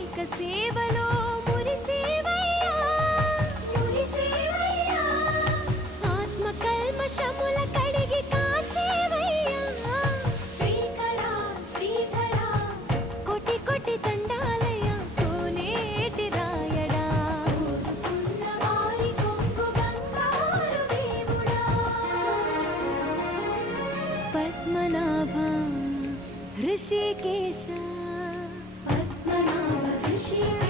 అభిషేక సేవలో మురిసేవయ్యా మురిసేవయ్యా ఆత్మ కల్మషముల కడిగి కాచేవయ్యా శ్రీకరా శ్రీధరా కోటి కోటి దండాలయ్యా కోనేటి రాయడా కోరుకున్న వారి కొంగు బంగారు దేవుడా పద్మనాభ ऋषिकेश पद्मनाभ ऋषिकेश